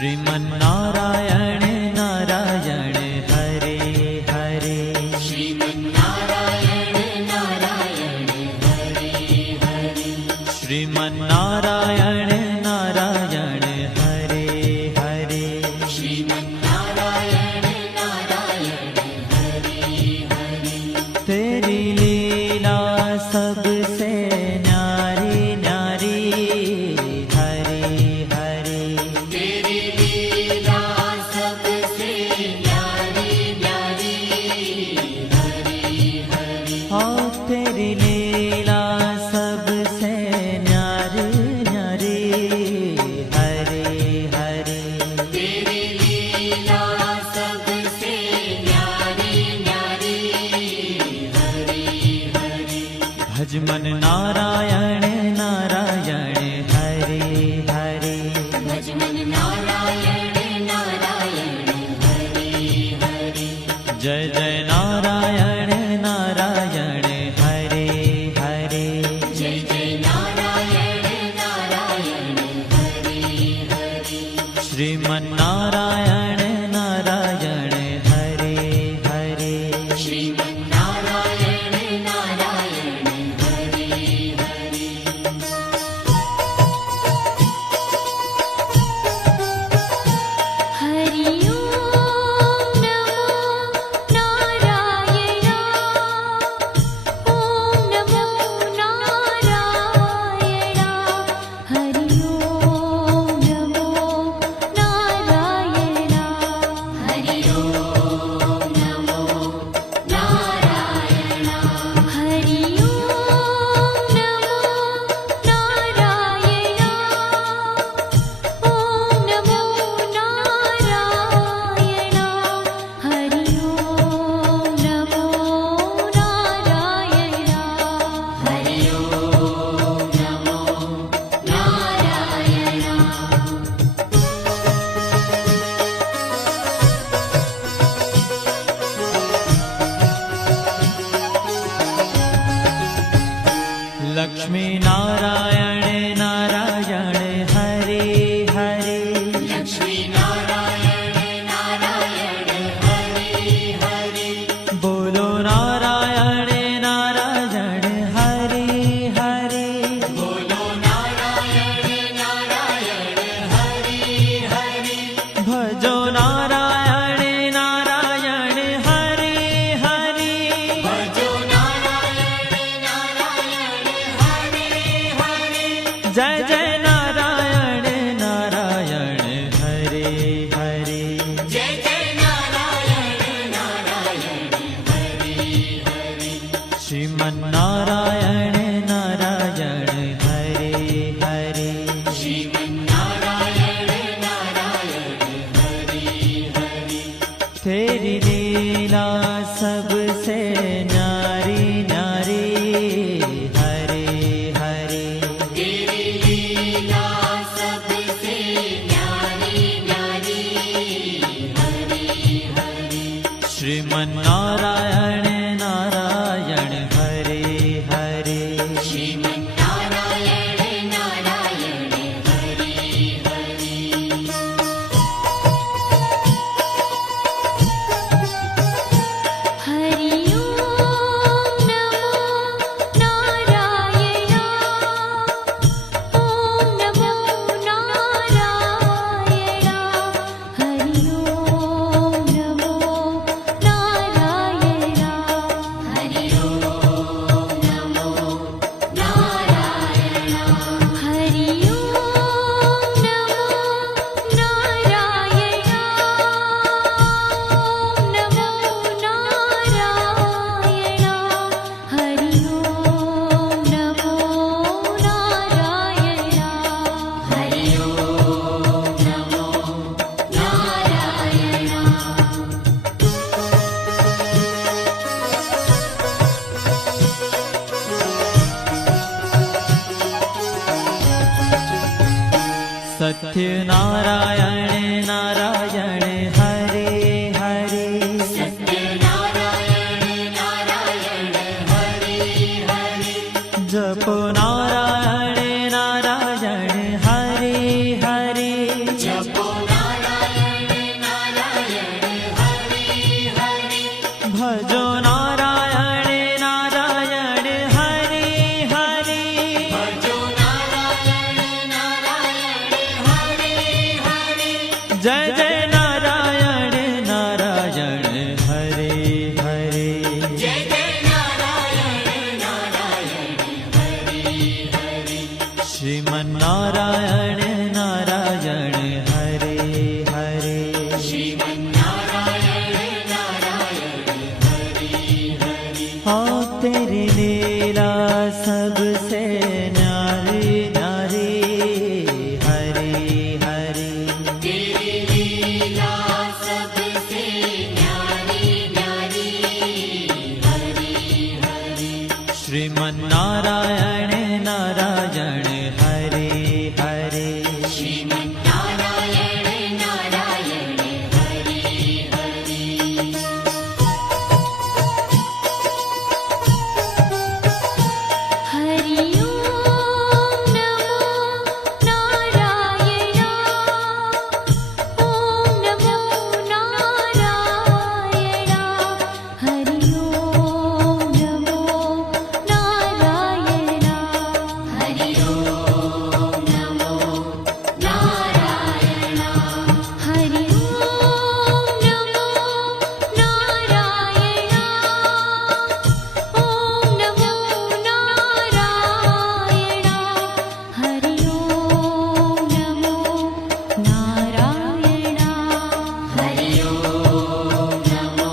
श्रीमन्नारायण नारायण हरे हरे। श्रीमन्नारायण नारायण हरे हरे। श्रीमन्नारायण नारायण हरे हरे। श्रीमन्नारायण नारायण हरे हरे। तेरी लीला सबसे न्यारी न्यारी हरे हरे। तेरी लीला सबसे न्यारी न्यारी हरे हरे। हाँ तेरी लीला सबसे न्यारी न्यारी हरे हरे। तेरी लीला सबसे न्यारी न्यारी हरे हरे। भज मन नारायण नारायण हरे हरे। भज मन नारायण नारायण हरे हरे। जय जय नारायण नारायण हरे हरे। जय जय नारायण नारायण हरे हरे। श्रीमन्नारायण नारायण हरे हरे। श्रीमन्नारायण नारायण हरे हरे। हरि ओम नमो नारायण। ओम नमो नारायण। हरि ओम नमो नारायण। हरि ओम नमो नारायण। हरि ओम नमो नारायण। ओम नमो नारायण। हरि ओम नमो नारायण। हरि ओम नमो नारायण। लक्ष्मी नारायण नारायण हरे हरे। लक्ष्मी नारायण नारायण हरे हरे। बोलो नारायण नारायण हरे हरे। बोलो नारायण नारायण हरे हरे। भजो नारायण नारायण हरे हरे। भजो नारायण नारायण हरे हरे। जय जय नारायण नारायण हरे हरे। जय जय नारायण नारायण हरे हरे। श्रीमन्नारायण नारायण हरे हरे। श्रीमन्नारायण नारायण हरे हरे। तेरी लीला सबसे न्यारी न्यारी हरे हरे। तेरी लीला सबसे न्यारी न्यारी हरे हरे। श्रीमन्नारायण नारायण हरे हरे। श्रीमन्नारायण नारायण हरे हरे। हरि ओम नमो नारायण। ओम नमो नारायण। हरि ओम नमो नारायण। हरि ओम नमो नारायण। हरि ओम नमो नारायण। ओम नमो नारायण। हरि ओम नमो नारायण। हरि ओम नमो नारायण। सत्य नारायण नारायण हरे हरे। सत्यनारायण नारायण हरे हरे। जपो नारायण नारायण हरे हरे। जपो नारायण जय जय नारायण नारायण हरे हरे जय जय नारायण नारायण हरि हरि श्रीमन्नारायण नारायण हरे हरे श्रीमन्नारायण नारायण हरि हरि हाँ तेरी लीला सबसे न्यारी न्यारी हरे हरे तेरी लीला सबसे न्यारी न्यारी हरि हरि श्रीमन्नारायण नारायण हरे हरे श्रीमन्नारायण नारायण हरि हरि हरि ओम नमो नारायण ओम नमो नारायण हरि ओम नमो नारायण हरि ओम नमो नारायण हरि ओम नमो नारायण ओम नमो नारायण हरि ओम नमो नारायण हरि ओम नमो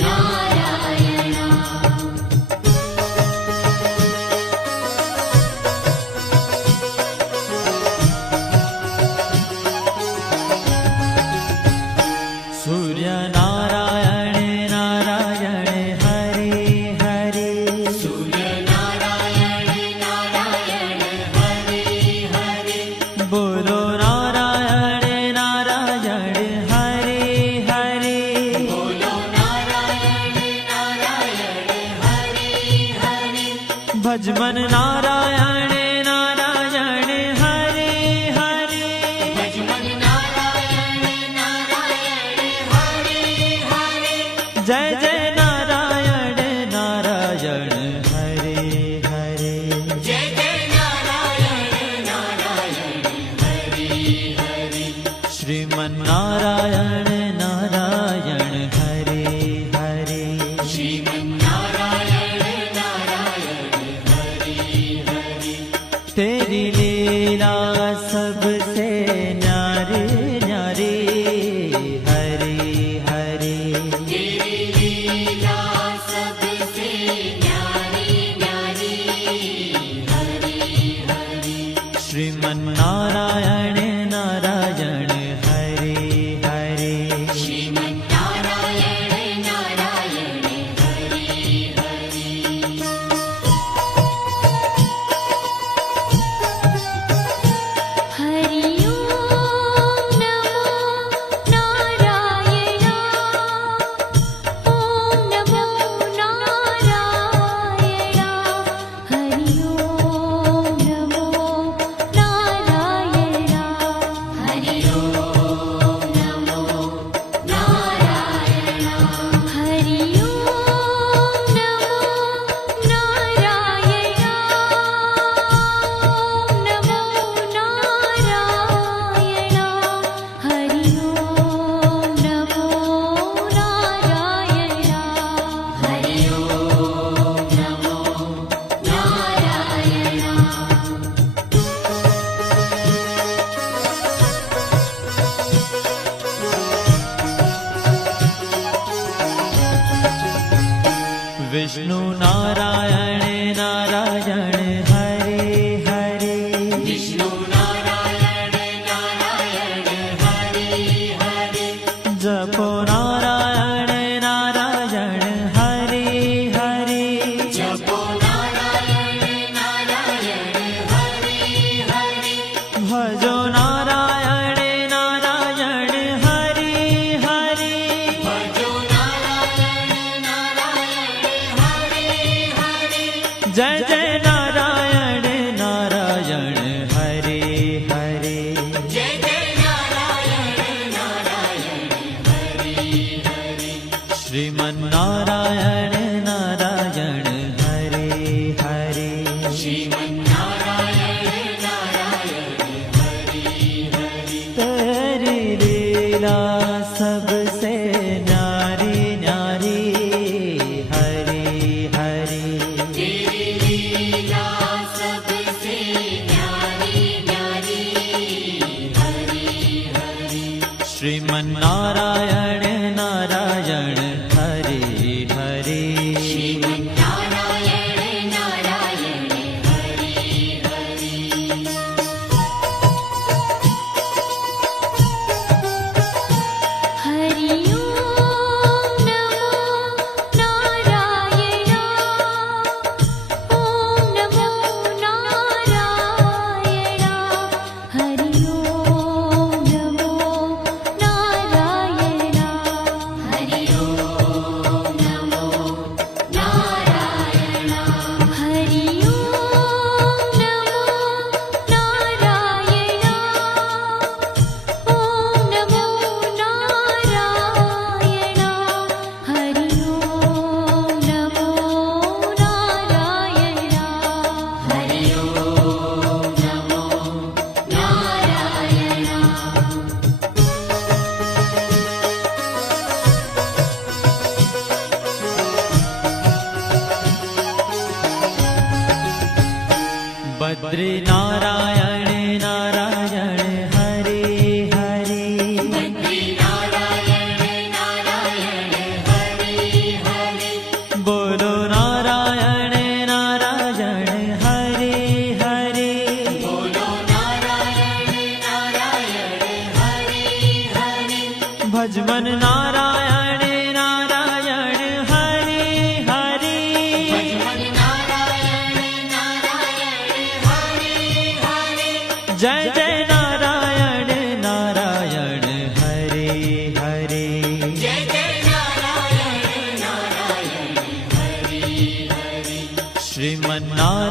नारायण सूर्य नारायण नारायण हरे हरे सूर्य नारायण नारायण हरि हरि बोलो नारायण नारायण हरे हरे बोलो नारायण नारायण हरि हरि भजमन नारायण नारायण हरे हरे भजमन नारायण नारायण हरि हरि जय जय नारायण नारायण हरे हरे जय जय नारायण नारायण हरि हरि श्रीमन्नारायण नारायण हरे हरे श्रीमन्नारायण नारायण हरि हरि तेरी लीला सबसे न्यारी न्यारी हरे हरे तेरी लीला सबसे न्यारी न्यारी हरि हरि श्रीमन्नारायण नारायण हरे हरे लीला सबसे न्यारी न्यारी हरि हरि तेरी लीला सबसे न्यारी न्यारी हरि हरि श्रीमन्नारायण नारायण हरि हरि श्रीमन्नारायण नारायण हरि हरि हरि ओम नमो नारायण ओम नमो नारायण हरि ओम नमो नारायण हरि ओम नमो नारायण हरि ओम नमो नारायण ओम नमो नारायण हरि ओम नमो नारायण हरि ओम नमो नारायण बद्री नारायण नारायण हरि हरि बद्री नारायण नारायण हरि हरि बोलो नारायण नारायण हरि हरि बोलो नारायण नारायण हरि हरि भजमन नारायण नारायण हरि हरि भजमन नारायण नारायण हरि हरि जय जय नारायण नारायण हरि हरि जय जय नारायण नारायण हरि हरि श्रीमन्नारायण